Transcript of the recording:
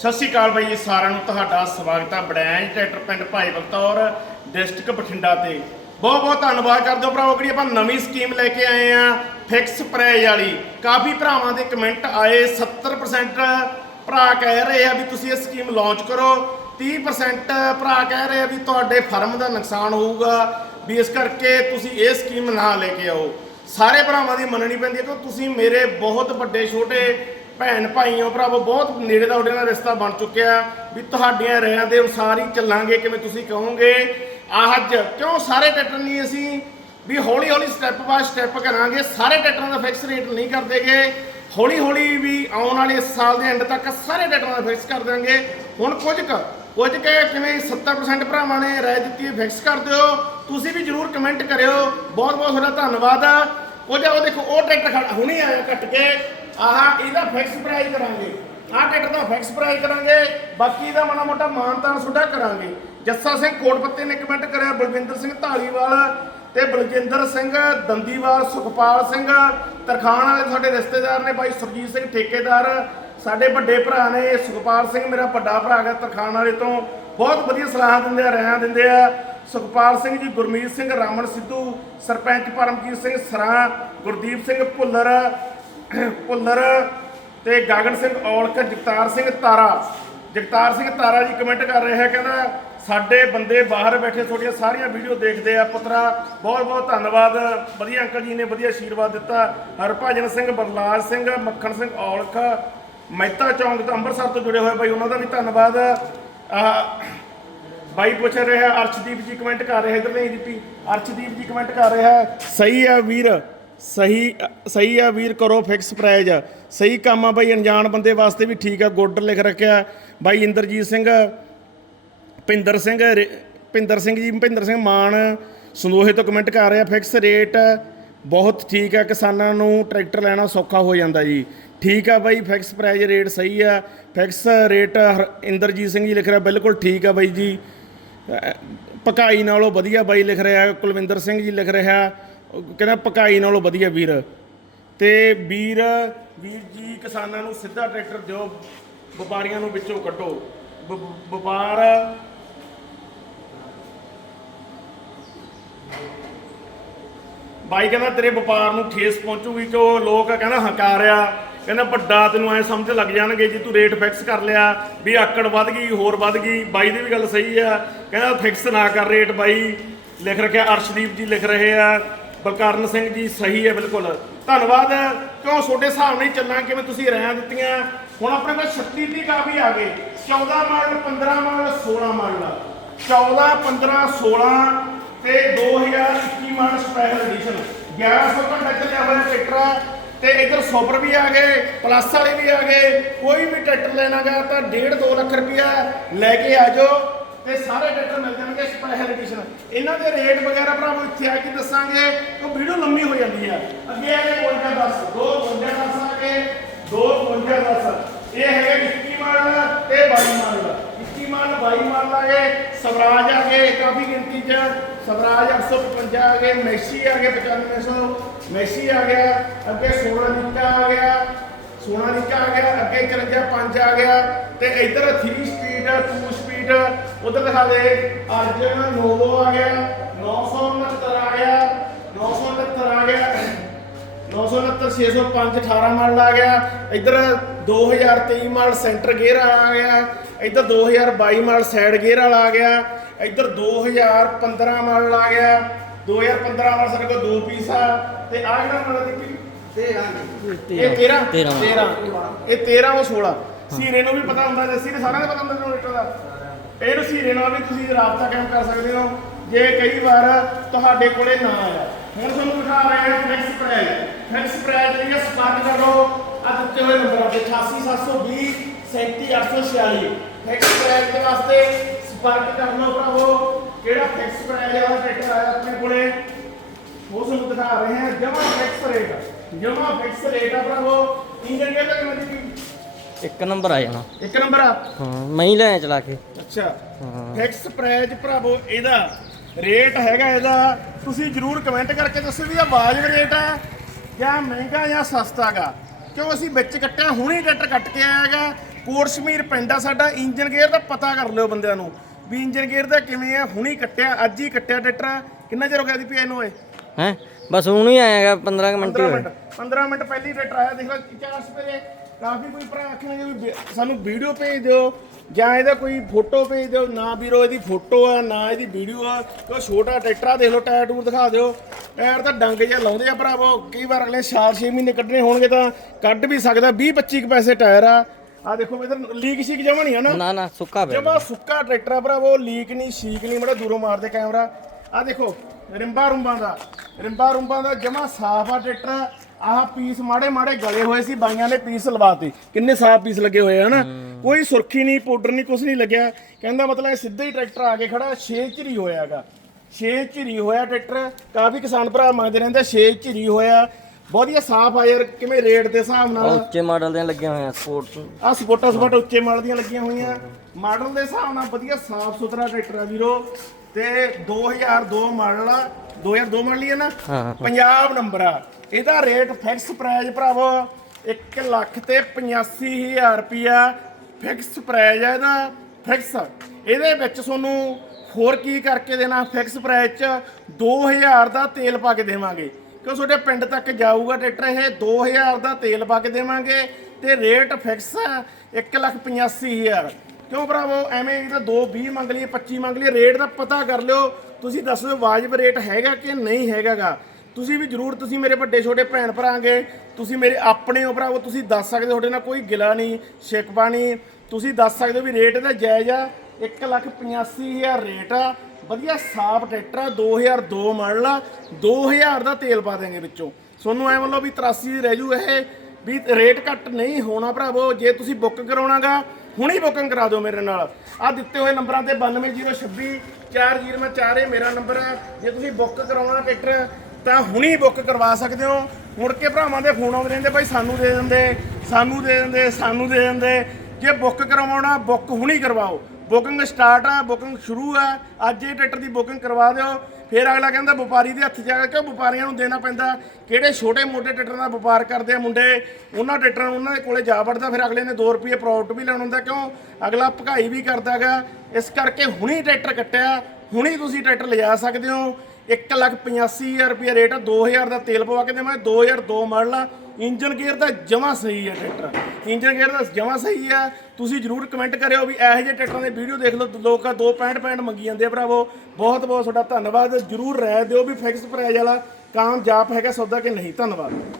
ਸਤਿ ਸ਼੍ਰੀ ਅਕਾਲ ਬਾਈ ਜੀ, ਸਾਰਿਆਂ ਨੂੰ ਤੁਹਾਡਾ ਸਵਾਗਤ ਆ ਬੜੈਂਜ ਟਰੈਕਟਰ ਪਿੰਡ ਭਾਈ ਬਖਤੌਰ, ਡਿਸਟ੍ਰਿਕਟ ਬਠਿੰਡਾ ਤੇ। ਬਹੁਤ ਬਹੁਤ ਧੰਨਵਾਦ ਕਰਦੇ ਹਾਂ ਭਰਾਵੋ, ਜਿਹੜੀ ਆਪਾਂ ਨਵੀਂ ਸਕੀਮ ਲੈ ਕੇ ਆਏ ਆ ਫਿਕਸ ਪ੍ਰਾਈਜ਼ ਵਾਲੀ। ਕਾਫੀ ਭਰਾਵਾਂ ਦੇ ਕਮੈਂਟ ਆਏ 70% ਭਰਾ ਕਹਿ ਰਹੇ ਆ ਵੀ ਤੁਸੀਂ ਇਹ ਸਕੀਮ ਲਾਂਚ ਕਰੋ। 30% ਭਰਾ ਕਹਿ ਰਹੇ ਆ ਵੀ ਤੁਹਾਡੇ ਫਰਮ ਦਾ ਨੁਕਸਾਨ ਹੋਊਗਾ, ਵੀ ਇਸ ਕਰਕੇ ਤੁਸੀਂ ਇਹ ਸਕੀਮ ਨਾ ਲੈ ਕੇ ਆਓ। ਸਾਰੇ ਭਰਾਵਾਂ ਦੀ ਮੰਨਣੀ ਪੈਂਦੀ ਹੈ ਕਿ ਤੁਸੀਂ ਮੇਰੇ ਬਹੁਤ ਵੱਡੇ, ਛੋਟੇ ਭੈਣ ਭਾਈਓ, ਭਰਾਵੋ, ਬਹੁਤ ਨੇੜੇ ਦਾ ਤੁਹਾਡੇ ਨਾਲ ਰਿਸ਼ਤਾ ਬਣ ਚੁੱਕਿਆ ਵੀ ਤੁਹਾਡੀਆਂ ਰਾਇਆਂ ਦੇ ਅਨੁਸਾਰ ਹੀ ਚੱਲਾਂਗੇ, ਕਿਵੇਂ ਤੁਸੀਂ ਕਹੋਗੇ? ਅੱਜ ਕਿਉਂ ਸਾਰੇ ਟਰੈਕਟਰ ਨਹੀਂ ਅਸੀਂ? ਵੀ ਹੌਲੀ ਹੌਲੀ ਸਟੈਪ ਬਾਏ ਸਟੈਪ ਕਰਾਂਗੇ, ਸਾਰੇ ਟਰੈਕਟਰਾਂ ਦਾ ਫਿਕਸ ਰੇਟ ਨਹੀਂ ਕਰ ਦੇਗੇ ਹੌਲੀ ਹੌਲੀ ਵੀ ਆਉਣ ਵਾਲੇ ਇਸ ਸਾਲ ਦੇ ਐਂਡ ਤੱਕ ਸਾਰੇ ਟਰੈਕਟਰਾਂ ਦਾ ਫਿਕਸ ਕਰ ਦਾਂਗੇ ਹੁਣ ਕੁਝ ਕੁ ਕੁਝ ਕੁ ਕਿਵੇਂ 70% ਭਰਾਵਾਂ ਨੇ ਰਾਏ ਦਿੱਤੀ ਹੈ ਫਿਕਸ ਕਰ ਦਿਓ। ਤੁਸੀਂ ਵੀ ਜਰੂਰ ਕਮੈਂਟ ਕਰਿਓ। ਬਹੁਤ ਬਹੁਤ ਤੁਹਾਡਾ ਧੰਨਵਾਦ ਆ। ਉਹ ਦੇਖੋ, ਉਹ ਟਰੈਕਟਰ ਖੜਾ ਹੁਣੇ ਆਇਆ ਕੱਟ ਕੇ। ਆਹ ਇਹਦਾ ਫਿਕਸ ਪ੍ਰਾਈਸ ਕਰਾਂਗੇ। ਆਹ ਟਰੈਕਟਰ ਦਾ ਫਿਕਸ ਪ੍ਰਾਈਸ ਕਰਾਂਗੇ। ਬਾਕੀ ਦਾ ਮਾੜਾ ਮੋਟਾ ਮਾਨਤਾਨ ਸੁਡਾ ਕਰਾਂਗੇ। ਜੱਸਾ ਸਿੰਘ ਕੋਟਪੱਤੇ ਨੇ ਕਮੈਂਟ ਕਰਿਆ ਬਲਵਿੰਦਰ ਸਿੰਘ ਢਾਲੀਵਾਲ ਤੇ ਬਲਜਿੰਦਰ ਸਿੰਘ ਦੰਦੀਵਾਲ, ਸੁਖਪਾਲ ਸਿੰਘ। ਤਰਖਾਣ ਵਾਲੇ ਸਾਡੇ ਰਿਸ਼ਤੇਦਾਰ ਨੇ ਭਾਈ ਸੁਰਜੀਤ ਸਿੰਘ ਠੇਕੇਦਾਰ। ਸਾਡੇ ਵੱਡੇ ਭਰਾ ਨੇ, ਸੁਖਪਾਲ ਸਿੰਘ ਮੇਰਾ ਵੱਡਾ ਭਰਾ ਹੈ ਤਰਖਾਣ ਵਾਲੇ ਤੋਂ। ਬਹੁਤ ਵਧੀਆ ਸਲਾਹ ਦਿੰਦੇ ਆ, ਰਾਇਆਂ ਦਿੰਦੇ ਆ। ਸੁਖਪਾਲ ਸਿੰਘ ਜੀ, ਗੁਰਮੀਤ ਸਿੰਘ, ਰਾਮਨ ਸਿੱਧੂ, ਸਰਪੰਚ ਪਰਮਜੀਤ ਸਿੰਘ ਸਰਾਂ, ਗੁਰਦੀਪ ਸਿੰਘ ਭੁੱਲਰ ਭੁੱਲਰ ਤੇ ਗਗਨ ਸਿੰਘ ਔਲਖ, ਜਗਤਾਰ ਸਿੰਘ ਤਾਰਾ। ਜਗਤਾਰ ਸਿੰਘ ਤਾਰਾ ਜੀ ਕਮੈਂਟ ਕਰ ਰਿਹਾ ਹੈ ਕਹਿੰਦਾ, ਸਾਡੇ ਬੰਦੇ ਬਾਹਰ ਬੈਠੇ, ਤੁਹਾਡੀਆਂ ਸਾਰੀਆਂ ਵੀਡੀਓ ਦੇਖਦੇ ਆ, ਪੁੱਤਰਾ ਬਹੁਤ ਬਹੁਤ ਧੰਨਵਾਦ। ਵਧੀਆ ਅੰਕਲ ਜੀ ਨੇ ਵਧੀਆ ਆਸ਼ੀਰਵਾਦ ਦਿੱਤਾ। ਹਰਭਜਨ ਸਿੰਘ ਬਰਲਾਜ ਸਿੰਘ, ਮੱਖਣ ਸਿੰਘ ਔਲਖ, ਮਹਿਤਾ ਚੌਂਕ ਤੋਂ ਅੰਮ੍ਰਿਤਸਰ ਤੋਂ ਜੁੜੇ ਹੋਏ ਬਾਈ, ਉਹਨਾਂ ਦਾ ਵੀ ਧੰਨਵਾਦ। ਬਾਈ ਪੁੱਛ ਰਿਹਾ, ਅਰਸ਼ਦੀਪ ਜੀ ਕਮੈਂਟ ਕਰ ਰਿਹਾ ਇਧਰ ਨਹੀਂ, ਦੀਪੀ। ਅਰਸ਼ਦੀਪ ਜੀ ਕਮੈਂਟ ਕਰ ਰਿਹਾ, ਸਹੀ ਆ ਵੀਰ। ਸਹੀ ਸਹੀ ਆ ਵੀਰ, ਕਰੋ ਫਿਕਸ ਪ੍ਰਾਈਜ਼ ਸਹੀ ਕੰਮ ਆ ਬਾਈ, ਅਣਜਾਣ ਬੰਦੇ ਵਾਸਤੇ ਵੀ ਠੀਕ ਆ, ਗੁੱਡ ਲਿਖ ਰੱਖਿਆ। ਬਾਈ ਇੰਦਰਜੀਤ ਸਿੰਘ, ਭਿੰਦਰ ਸਿੰਘ, ਰੇ- ਭਿੰਦਰ ਸਿੰਘ ਜੀ, ਭਿੰਦਰ ਸਿੰਘ ਮਾਨ ਸੰਦੋਹੇ ਤੋਂ ਕਮੈਂਟ ਕਰ ਰਿਹਾ ਫਿਕਸ ਰੇਟ ਬਹੁਤ ਠੀਕ ਆ, ਕਿਸਾਨਾਂ ਨੂੰ ਟਰੈਕਟਰ ਲੈਣਾ ਸੌਖਾ ਹੋ ਜਾਂਦਾ ਜੀ। ਠੀਕ ਆ ਬਾਈ ਫਿਕਸ ਪ੍ਰਾਈਜ਼ ਰੇਟ ਸਹੀ ਆ ਫਿਕਸ ਰੇਟ ਹਰ- ਇੰਦਰਜੀਤ ਸਿੰਘ ਜੀ ਲਿਖ ਰਿਹਾ, ਬਿਲਕੁਲ ਠੀਕ ਆ ਬਾਈ ਜੀ। ਅਹ ਪਕਾਈ ਨਾਲੋਂ ਵਧੀਆ ਬਾਈ ਲਿਖ ਰਿਹਾ, ਕੁਲਵਿੰਦਰ ਸਿੰਘ ਜੀ ਲਿਖ ਰਿਹਾ। ਕਹਿੰਦਾ ਪਕਾਈ ਨਾਲੋਂ ਵਧੀਆ ਵੀਰ। ਤੇ ਵੀਰ ਵੀਰ ਜੀ ਕਿਸਾਨਾਂ ਨੂੰ ਸਿੱਧਾ ਟਰੈਕਟਰ ਦਿਓ, ਵਪਾਰੀਆਂ ਨੂੰ ਵਿੱਚੋਂ ਕੱਢੋ। ਵ- ਵਪਾਰ ਬਾਈ ਕਹਿੰਦਾ ਤੇਰੇ ਵਪਾਰ ਨੂੰ ਠੇਸ ਪਹੁੰਚੂਗੀ ਕਿ ਉਹ ਲੋਕ ਕਹਿੰਦਾ ਹੰਕਾਰਿਆ ਕਹਿੰਦਾ ਵੱਡਾ ਤੈਨੂੰ ਐ ਸਮਝ ਲੱਗ ਜਾਣਗੇ ਜੇ, ਤੂੰ ਰੇਟ ਫਿਕਸ ਕਰ ਲਿਆ, ਵੀ ਆਕੜ ਵੱਧ ਗਈ, ਹੋਰ ਵੱਧ ਗਈ, ਬਾਈ ਦੀ ਵੀ ਗੱਲ ਸਹੀ ਆ। ਕਹਿੰਦਾ ਫਿਕਸ ਨਾ ਕਰ ਰੇਟ ਬਾਈ। ਲਿਖ ਰੱਖਿਆ ਅਰਸ਼ਦੀਪ ਜੀ ਲਿਖ ਰਹੇ ਆ। ਬਲਕਰਨ ਸਿੰਘ ਜੀ, ਸਹੀ ਹੈ ਬਿਲਕੁਲ। ਧੰਨਵਾਦ, ਕਿਉਂ ਤੁਹਾਡੇ ਹਿਸਾਬ ਨਾਲ ਹੀ ਚੱਲਾਂ, ਕਿਵੇਂ ਤੁਸੀਂ ਰਹਿ ਦਿੱਤੀਆਂ? ਹੁਣ ਆਪਣੇ ਕੋਲ 36 ਦੀ ਕਾਫੀ ਆ ਗਏ। 14 ਮਾਡਲ 15 ਮਾਡਲ 16 ਮਾਡਲ। 14 15 16 ਤੇ 2021 ਮਾਡਲ ਸਪੈਸ਼ਲ ਐਡੀਸ਼ਨ 1100 ਘੰਟਾ ਚੱਲਿਆ ਹੋਇਆ ਟਰੈਕਟਰ। ਆ ਤੇ ਇਧਰ ਸੁਪਰ ਵੀ ਆ ਗਏ, ਪਲੱਸ ਵਾਲੇ ਵੀ ਆ ਗਏ। ਕੋਈ ਵੀ ਟਰੈਕਟਰ ਲੈਣਾਗਾ ਤਾਂ 1.5 2 ਲੱਖ ਰੁਪਇਆ ਲੈ ਕੇ ਆ ਜਾਓ। ਤੇ ਸਾਰੇ ਟਰੈਕਟਰ ਮਿਲ ਜਾਣਗੇ ਸਪੈਸ਼ਲ ਐਡੀਸ਼ਨ ਇਹਨਾਂ ਦੇ ਰੇਟ ਵਗੈਰਾ ਭਰਾਵੋ ਇੱਥੇ ਆ ਕੇ ਦੱਸਾਂਗੇ। ਉਹ ਵੀਡੀਓ ਲੰਮੀ ਹੋ ਜਾਂਦੀ ਆ। ਅੱਗੇ ਆ ਕੇ 52 10 2 52 10 ਆ ਕੇ 2 52 10 ਇਹ ਹੈਗਾ 21 ਮਾਡਲ ਤੇ 22 ਮਾਡਲ 21 ਮਾਡਲ 22 ਮਾਡਲ ਆ ਗਏ ਸਵਰਾਜ ਆ ਗਏ ਕਾਫੀ ਗਿਣਤੀ 'ਚ। ਸਵਰਾਜ 855 ਆ ਗਏ ਮੈਸੀ ਆ ਗਏ 9500 ਮੈਸੀ ਆ ਗਿਆ, ਅੱਗੇ ਸੋਨਾਲੀਕਾ ਆ ਗਿਆ, ਸੋਨਾ ਸੋਨਾਲੀਕਾ ਆ ਗਿਆ, ਅੱਗੇ 54 ਆ ਗਿਆ। ਤੇ ਇਧਰ 3 ਸਪੀਡ 2 ਸਪੀਡ ਉਧਰ ਦਿਖਾ ਦੇ। ਅਰਜਨ ਨੋਵੋ ਆ ਗਿਆ 969 ਆ ਗਿਆ 969 ਆ ਗਿਆ। 969 605 18 ਮਾਡਲ ਆ ਗਿਆ। ਇੱਧਰ 2023 ਮਾਡਲ ਸੈਂਟਰ ਗੇਅਰ ਆ ਗਿਆ। ਇੱਧਰ 2022 ਮਾਡਲ ਸਾਈਡ ਗੇਅਰ ਵਾਲਾ ਆ ਗਿਆ। ਇੱਧਰ 2015 ਮਾਡਲ ਆ ਗਿਆ। 2015 ਮਾਡਲ ਸਾਡੇ ਕੋਲ ਦੋ ਪੀਸ ਆ। ਤੇ ਆ ਜਿਹੜਾ ਮਾਡਲ ਦੀ ਇਹ 13 13 13 ਇਹ 13 ਉਹ 16 ਸੀਰੇ ਨੂੰ ਵੀ ਪਤਾ ਹੁੰਦਾ ਨੇ ਸਾਰਿਆਂ ਨੂੰ ਪਤਾ ਹੁੰਦਾ ਜਨਰੇਟਰ ਦਾ। ਇਹਨੂੰ ਸੀਰੇ ਨਾਲ ਵੀ ਤੁਸੀਂ ਰਾਬਤਾ ਕਾਇਮ ਕਰ ਸਕਦੇ ਹੋ ਜੇ ਕਈ ਵਾਰ ਤੁਹਾਡੇ ਕੋਲੇ ਨਾ ਆਇਆ। ਹੁਣ ਤੁਹਾਨੂੰ ਦਿਖਾ ਰਹੇ ਹਾਂ ਫਿਕਸ ਪ੍ਰਾਈਸ ਫਿਕਸ ਪ੍ਰਾਈਸ ਜਿਹੜੀ ਹੈ ਸਟਾਰਟ ਕਰੋ ਆ ਦਿੱਤੇ ਹੋਏ ਨੰਬਰ ਆਪਣੇ 88720 37846 ਫਿਕਸ ਪ੍ਰਾਈਸ ਦੇ ਵਾਸਤੇ ਸੰਪਰਕ ਕਰ ਲਓ ਭਰਾਵੋ। ਕਿਹੜਾ ਫਿਕਸ ਪ੍ਰਾਈਸ ਵਾਲਾ ਟਰੈਕਟਰ ਆਇਆ ਆਪਣੇ ਕੋਲੇ? ਉਹ ਤੁਹਾਨੂੰ ਦਿਖਾ ਰਹੇ ਹਾਂ। ਜਮਾ ਫਿਕਸ ਰੇਟ ਜਮਾ ਫਿਕਸ ਰੇਟ ਆ ਭਰਾਵੋ। ਇੰਜਨ ਕਿਹਦਾ ਕਿੰਨਾ ਦੀ ਇੱਕ ਨੰਬਰ ਆ ਜਾਣਾ। ਇੱਕ ਨੰਬਰ ਆ? ਹਾਂ ਮੈਂ ਹੀ ਲੈ ਚਲਾ ਕੇ। ਅੱਛਾ। ਫਿਕਸ ਪ੍ਰਾਈਸ ਭਰਾਵੋ, ਇਹਦਾ ਰੇਟ ਹੈਗਾ ਇਹਦਾ। ਤੁਸੀਂ ਜਰੂਰ ਕਮੈਂਟ ਕਰਕੇ ਦੱਸੋ ਵੀ ਇਹ ਵਾਜਬ ਰੇਟ ਆ ਜਾਂ ਮਹਿੰਗਾ ਜਾਂ ਸਸਤਾ ਗਾ। ਕਿਉਂ ਅਸੀਂ ਵਿੱਚ ਕੱਟਿਆ, ਹੁਣੇ ਟਰੈਕਟਰ ਕੱਟ ਕੇ ਆਇਆਗਾ ਕੋਟਸ਼ਮੀਰ ਪਿੰਡ ਆ ਸਾਡਾ ਇੰਜਨ ਗੇਅਰ ਦਾ ਪਤਾ ਕਰ ਲਿਓ ਬੰਦਿਆਂ ਨੂੰ ਵੀ ਇੰਜਨ ਗੇਅਰ ਦਾ ਕਿਵੇਂ ਆ, ਹੁਣੀ ਕੱਟਿਆ, ਅੱਜ ਹੀ ਕੱਟਿਆ ਟਰੈਕਟਰ ਕਿੰਨਾ ਚਿਰ ਹੋ ਗਿਆ ਦੀ ਪੀਏ ਨੂੰ ਹੈ? ਬਸ ਹੁਣ ਹੀ ਆਏਗਾ 15 ਕੁ ਮਿੰਟ ਹੀ 15 ਹੋਏ। ਮਿੰਟ 15 ਮਿੰਟ ਪਹਿਲੀ ਟਰੈਕਟਰ ਆਇਆ ਦੇਖ ਲਓ ਚਾਰ ਸਪਰੇ ਕਾਫੀ ਕੋਈ ਭਰਾ ਆਖਣਗੇ ਵੀ ਸਾਨੂੰ ਵੀਡੀਓ ਭੇਜ ਦਿਓ ਜਾਂ ਇਹਦਾ ਕੋਈ ਫੋਟੋ ਭੇਜ ਦਿਓ ਨਾ ਵੀਰੋ ਇਹਦੀ ਫੋਟੋ ਆ ਨਾ ਇਹਦੀ ਵੀਡੀਓ ਆ ਕਿ ਛੋਟਾ ਟਰੈਕਟਰ ਆ ਦੇਖ ਲਓ ਟਾਇਰ ਟੂਰ ਦਿਖਾ ਦਿਓ। ਟਾਇਰ ਤਾਂ ਡੰਗ ਜਿਹਾ ਲਾਉਂਦੇ ਆ ਭਰਾਵੋ ਕਈ ਵਾਰ ਅਗਲੇ 4-6 ਮਹੀਨੇ ਕੱਢਣੇ ਹੋਣਗੇ ਤਾਂ ਕੱਢ ਵੀ ਸਕਦਾ 20-25 ਕੁ ਪੈਸੇ ਟਾਇਰ ਆ। ਆ ਦੇਖੋ ਇਧਰ ਲੀਕ ਸ਼ੀਕ ਜਮਾ ਨਹੀਂ ਆ ਨਾ? ਨਾ ਨਾ ਸੁੱਕਾ ਪਿਆ। ਜਮਾ ਸੁੱਕਾ ਟਰੈਕਟਰ ਆ ਭਰਾਵੋ ਲੀਕ ਨਹੀਂ ਸ਼ੀਕ ਨਹੀਂ ਬੜਾ ਦੂਰੋਂ ਮਾਰਦੇ ਕੈਮਰਾ। ਆ ਦੇਖੋ ਰਿੰਬਾ ਰੁੰਬਾਂ ਦਾ। ਰਿੰਬਾ ਰੁੰਬਾਂ ਦਾ ਜਮਾ ਸਾਫ਼ ਆ ਟਰੈਕਟਰ। ਆਹ ਪੀਸ ਮਾੜੇ ਮਾੜੇ ਗਲੇ ਹੋਏ ਸੀ ਬਾਈਆਂ ਨੇ ਪੀਸ ਲਵਾਤੇ। ਕਿੰਨੇ ਸਾਫ਼ ਪੀਸ ਲੱਗੇ ਹੋਏ ਹਨਾ? ਕੋਈ ਸੁਰਖੀ ਨਹੀਂ ਪਾਊਡਰ ਨਹੀਂ ਕੁਝ ਨਹੀਂ ਲੱਗਿਆ। ਕਹਿੰਦਾ ਮਤਲਬ ਇਹ ਸਿੱਧਾ ਹੀ ਟਰੈਕਟਰ ਆ ਕੇ ਖੜਾ ਛੇ ਝਰੀ ਹੋਇਆਗਾ ਛੇ ਝਰੀ ਹੋਇਆ ਟਰੈਕਟਰ। ਕਾਫੀ ਕਿਸਾਨ ਭਰਾ ਮੰਗਦੇ ਰਹਿੰਦੇ ਛੇ ਝਰੀ ਹੋਇਆ। ਵਧੀਆ ਸਾਫ਼ ਆ ਯਾਰ ਕਿਵੇਂ ਰੇਟ ਦੇ ਹਿਸਾਬ ਨਾਲ? ਉੱਚੇ ਮਾਡਲ ਦੇ ਲੱਗੇ ਹੋਏ ਆ ਸਪੋਰਟ ਆ ਸਪੋਟਾ ਸਪੋਟ ਉੱਚੇ ਮਾਡਲ ਦੀਆਂ ਲੱਗੀਆਂ ਹੋਈਆਂ। ਮਾਡਲ ਦੇ ਹਿਸਾਬ ਨਾਲ ਵਧੀਆ ਸਾਫ਼ ਸੁਥਰਾ ਟਰੈਕਟਰ ਆ ਵੀਰੋ। ਤੇ 2002 ਮਾਡਲ ਆ। 2002 ਮਾਡਲ ਹੀ ਹੈ ਨਾ? ਹਾਂ। ਪੰਜਾਬ ਨੰਬਰ ਆ। ਇਹਦਾ ਰੇਟ ਫਿਕਸ ਪ੍ਰਾਈਸ ਭਰਾਵੋ 1 ਲੱਖ ਤੇ 85000 ਰੁਪਿਆ ਫਿਕਸ ਪ੍ਰਾਈਸ ਆ ਇਹਦਾ ਫਿਕਸ ਇਹਦੇ ਵਿੱਚ ਤੁਹਾਨੂੰ ਹੋਰ ਕੀ ਕਰਕੇ ਦੇਣਾ ਫਿਕਸ ਪ੍ਰਾਈਸ ਚ? 2000 ਦਾ ਤੇਲ ਪਾ ਕੇ ਦੇਵਾਂਗੇ। ਕਿਉਂ ਤੁਹਾਡੇ ਪਿੰਡ ਤੱਕ ਜਾਊਗਾ ਟਰੈਕਟਰ ਇਹ? 2000 ਦਾ ਤੇਲ ਪਾ ਕੇ ਦੇਵਾਂਗੇ ਤੇ ਰੇਟ ਫਿਕਸ ਆ 185000 ਕਿਉਂ ਭਰਾਵੋ? ਐਵੇਂ ਇਹਦਾ 2 20 ਮੰਗ ਲਈਏ 25 ਮੰਗ ਲਈਏ ਰੇਟ ਦਾ ਪਤਾ ਕਰ ਲਿਓ। ਤੁਸੀਂ ਦੱਸ ਦਿਓ ਵਾਜਬ ਰੇਟ ਹੈਗਾ ਕਿ ਨਹੀਂ ਹੈਗਾਗਾ? ਤੁਸੀਂ ਵੀ ਜਰੂਰ ਤੁਸੀਂ ਮੇਰੇ ਵੱਡੇ ਛੋਟੇ ਭੈਣ ਭਰਾਂਗੇ ਤੁਸੀਂ ਮੇਰੇ ਆਪਣੇ ਹੋ ਭਰਾਵੋ ਤੁਸੀਂ ਦੱਸ ਸਕਦੇ ਹੋ, ਤੁਹਾਡੇ ਨਾਲ ਕੋਈ ਗਿਲਾ ਨਹੀਂ ਸ਼ਿਕਵਾ ਨਹੀਂ। ਤੁਸੀਂ ਦੱਸ ਸਕਦੇ ਹੋ ਵੀ ਰੇਟ ਇਹਦਾ ਜਾਇਜ਼ ਆ 185000 ਰੇਟ ਆ। ਵਧੀਆ ਸਾਫ਼ ਟਰੈਕਟਰ ਆ 2002 ਮਾਡਲ ਆ 2000 ਦਾ ਤੇਲ ਪਾ ਦੇਂਗੇ ਵਿੱਚੋਂ। ਤੁਹਾਨੂੰ ਐ ਵੱਲੋਂ ਵੀ 83 ਦੀ ਰਹਿ ਜੂ ਇਹ ਵੀ ਰੇਟ ਘੱਟ ਨਹੀਂ ਹੋਣਾ ਭਰਾਵੋ। ਜੇ ਤੁਸੀਂ ਬੁੱਕ ਕਰਾਉਣਾਗਾ ਹੁਣੀ ਬੁਕਿੰਗ ਕਰਾ ਦਿਓ ਮੇਰੇ ਨਾਲ। ਆ ਦਿੱਤੇ ਹੋਏ ਨੰਬਰਾਂ ਤੇ 92026 4004 ਇਹ ਮੇਰਾ ਨੰਬਰ ਆ। ਜੇ ਤੁਸੀਂ ਬੁੱਕ ਕਰਾਉਣਾ ਟਰੈਕਟਰ ਤਾਂ ਹੁਣੀ ਬੁੱਕ ਕਰਵਾ ਸਕਦੇ ਹੋ। ਮੁੜ ਕੇ ਭਰਾਵਾਂ ਦੇ ਫੋਨ ਆਉਂਦੇ ਰਹਿੰਦੇ, ਭਾਈ ਸਾਨੂੰ ਦੇ ਦਿੰਦੇ, ਸਾਨੂੰ ਦੇ ਦਿੰਦੇ, ਸਾਨੂੰ ਦੇ ਦਿੰਦੇ। ਜੇ ਬੁੱਕ ਕਰਵਾਉਣਾ ਬੁੱਕ ਹੁਣੀ ਕਰਵਾਓ। ਬੁਕਿੰਗ ਸਟਾਰਟ ਆ, ਬੁਕਿੰਗ ਸ਼ੁਰੂ ਆ। ਅੱਜ ਇਹ ਟਰੈਕਟਰ ਦੀ ਬੁਕਿੰਗ ਕਰਵਾ ਦਿਓ। ਫਿਰ ਅਗਲਾ ਕਹਿੰਦਾ ਵਪਾਰੀ ਦੇ ਹੱਥ ਜਾ ਕੇ ਕਿਉਂ ਵਪਾਰੀਆਂ ਨੂੰ ਦੇਣਾ ਪੈਂਦਾ? ਕਿਹੜੇ ਛੋਟੇ ਮੋਟੇ ਟਰੈਕਟਰਾਂ ਦਾ ਵਪਾਰ ਕਰਦੇ ਆ ਮੁੰਡੇ? ਉਹਨਾਂ ਟਰੈਕਟਰਾਂ ਨੂੰ ਉਹਨਾਂ ਦੇ ਕੋਲੇ ਜਾ ਵੜਦਾ, ਫਿਰ ਅਗਲੇ ਨੇ 2 ਰੁਪਏ ਪ੍ਰੋਫਿਟ ਵੀ ਲੈਣ ਹੁੰਦਾ ਕਿਉਂ? ਅਗਲਾ ਭਕਾਈ ਵੀ ਕਰਦਾਗਾ। ਇਸ ਕਰਕੇ ਹੁਣੀ ਟਰੈਕਟਰ ਕੱਟਿਆ, ਹੁਣੀ ਤੁਸੀਂ ਟਰੈਕਟਰ ਲਿਜਾ ਸਕਦੇ ਹੋ। 185000 ਰੁਪਏ ਰੇਟ ਆ 2000 ਦਾ ਤੇਲ ਪਵਾ ਕੇ ਦੇਵਾਂ 2002 ਮਾਡਲ ਆ। ਇੰਜਨ ਗੇਅਰ ਦਾ ਜਮਾ ਸਹੀ ਆ ਟਰੈਕਟਰ। ਇੰਜਨ ਗੇਅਰ ਦਾ ਜਮਾ ਸਹੀ ਆ। ਤੁਸੀਂ ਜਰੂਰ ਕਮੈਂਟ ਕਰਿਓ ਵੀ ਇਹੋ ਜਿਹੇ ਟਰੈਕਟਰਾਂ ਦੇ ਵੀਡੀਓ ਦੇਖ ਲਓ। ਲੋਕਾਂ 265 65 ਮੰਗੀ ਜਾਂਦੇ ਆ ਭਰਾਵੋ। ਬਹੁਤ ਬਹੁਤ ਤੁਹਾਡਾ ਧੰਨਵਾਦ। ਜਰੂਰ ਰਾਏ ਦਿਓ ਵੀ ਫਿਕਸ ਪ੍ਰਾਈਜ਼ ਵਾਲਾ ਕਾਮਯਾਬ ਹੈਗਾ ਸੌਦਾ ਕਿ ਨਹੀਂ। ਧੰਨਵਾਦ।